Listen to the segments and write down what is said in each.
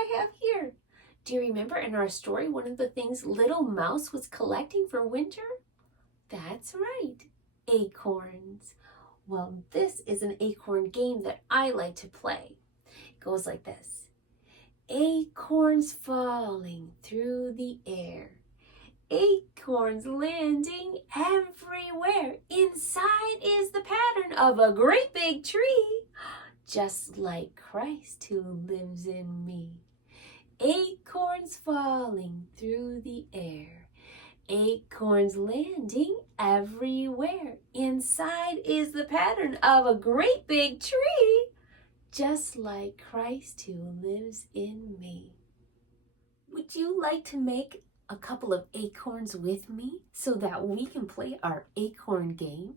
I have here. Do you remember in our story one of the things Little Mouse was collecting for winter? That's right, acorns. Well, this is an acorn game that I like to play. It goes like this. Acorns falling through the air. Acorns landing everywhere. Inside is the pattern of a great big tree, just like Christ who lives in me. Acorns falling through the air. Acorns landing everywhere. Inside is the pattern of a great big tree, just like Christ who lives in me. Would you like to make a couple of acorns with me so that we can play our acorn game?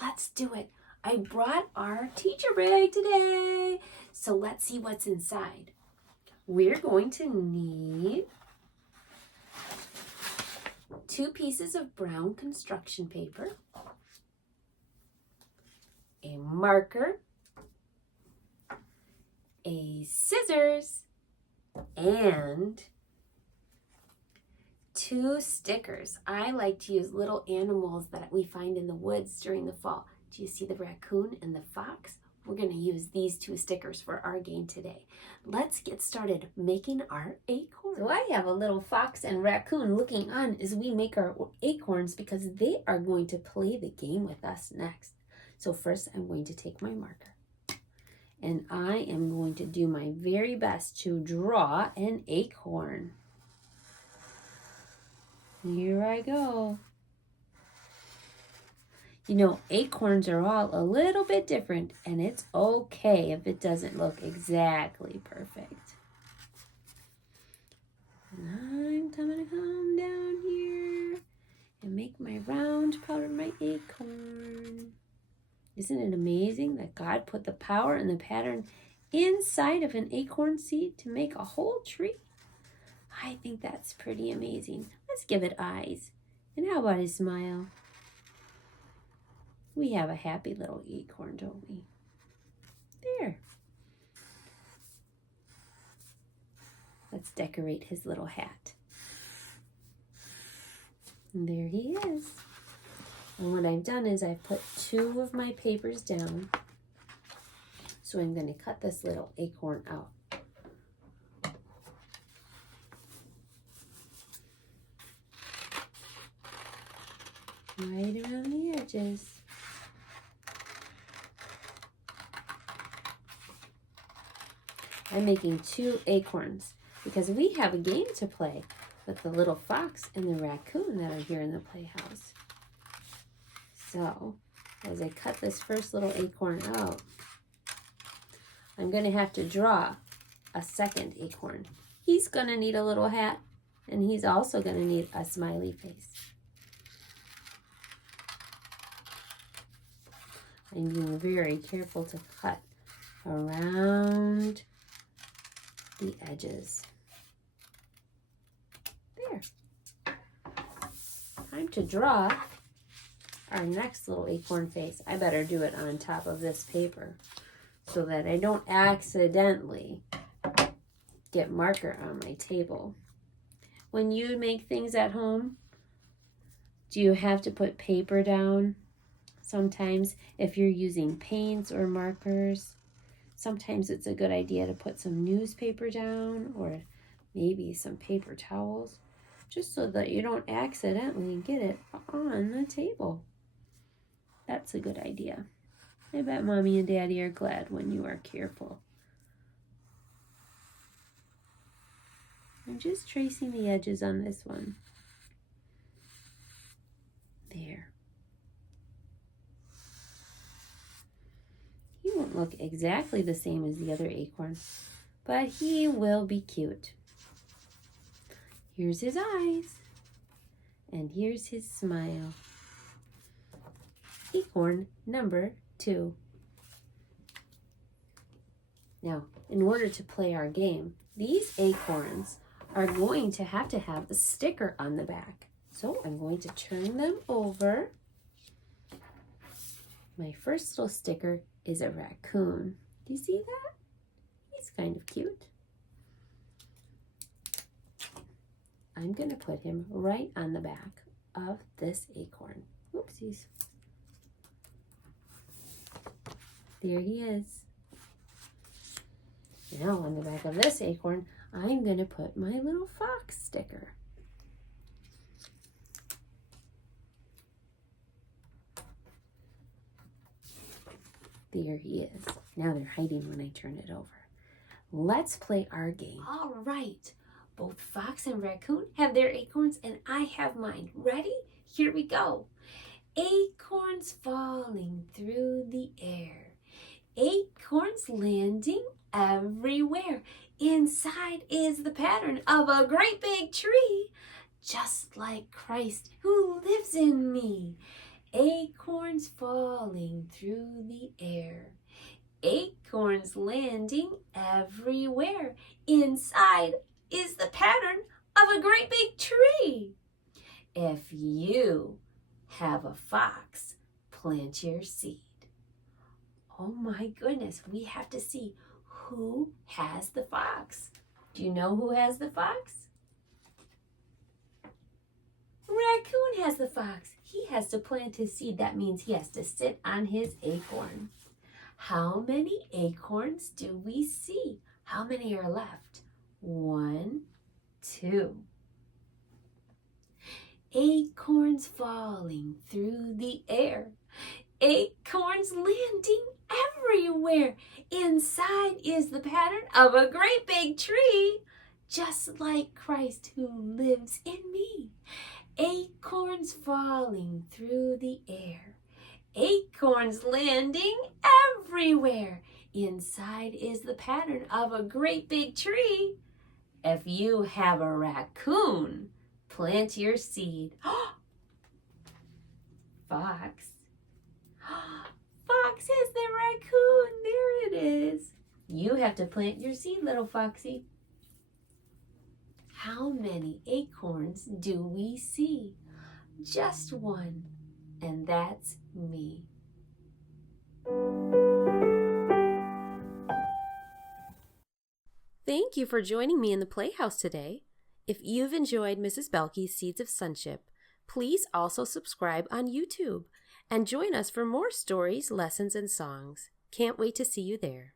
Let's do it. I brought our teacher bag today. So let's see what's inside. We're going to need 2 pieces of brown construction paper, a marker, a scissors, and 2 stickers. I like to use little animals that we find in the woods during the fall. Do you see the raccoon and the fox? We're going to use these 2 stickers for our game today. Let's get started making our acorns. So I have a little fox and raccoon looking on as we make our acorns because they are going to play the game with us next. So first I'm going to take my marker and I am going to do my very best to draw an acorn. Here I go. You know, acorns are all a little bit different, and it's okay if it doesn't look exactly perfect. And I'm going to come down here and make my round part of my acorn. Isn't it amazing that God put the power and the pattern inside of an acorn seed to make a whole tree? I think that's pretty amazing. Let's give it eyes. And how about a smile? We have a happy little acorn, don't we? There. Let's decorate his little hat. And there he is. And what I've done is I've put 2 of my papers down. So I'm going to cut this little acorn out. Right around the edges. I'm making 2 acorns because we have a game to play with the little fox and the raccoon that are here in the playhouse. So, as I cut this first little acorn out, I'm going to have to draw a second acorn. He's going to need a little hat, and he's also going to need a smiley face. I'm being very careful to cut around the edges. There. Time to draw our next little acorn face. I better do it on top of this paper so that I don't accidentally get marker on my table. When you make things at home, do you have to put paper down? Sometimes if you're using paints or markers, sometimes it's a good idea to put some newspaper down or maybe some paper towels just so that you don't accidentally get it on the table. That's a good idea. I bet Mommy and Daddy are glad when you are careful. I'm just tracing the edges on this one. There. He won't look exactly the same as the other acorn, but he will be cute. Here's his eyes, and here's his smile. Acorn number 2. Now, in order to play our game, these acorns are going to have a sticker on the back. So I'm going to turn them over. My first little sticker is a raccoon. Do you see that? He's kind of cute. I'm going to put him right on the back of this acorn. Oopsies. There he is. Now on the back of this acorn, I'm going to put my little fox sticker. There he is. Now they're hiding when I turn it over. Let's play our game. All right. Both Fox and Raccoon have their acorns and I have mine. Ready? Here we go. Acorns falling through the air. Acorns landing everywhere. Inside is the pattern of a great big tree, just like Christ who lives in me. Acorns falling through the air. Acorns landing everywhere. Inside is the pattern of a great big tree. If you have a fox, plant your seed. Oh my goodness, we have to see who has the fox. Do you know who has the fox? Raccoon has the fox. He has to plant his seed. That means he has to sit on his acorn. How many acorns do we see? How many are left? 1, 2. Acorns falling through the air. Acorns landing everywhere. Inside is the pattern of a great big tree, just like Christ who lives in me. Acorns falling through the air. Acorns landing everywhere. Inside is the pattern of a great big tree. If you have a raccoon, plant your seed. Fox. Fox has the raccoon. There it is. You have to plant your seed, little foxy. How many acorns do we see? Just one, and that's me. Thank you for joining me in the Playhouse today. If you've enjoyed Mrs. Boehlke's Seeds of Sonship, please also subscribe on YouTube and join us for more stories, lessons, and songs. Can't wait to see you there.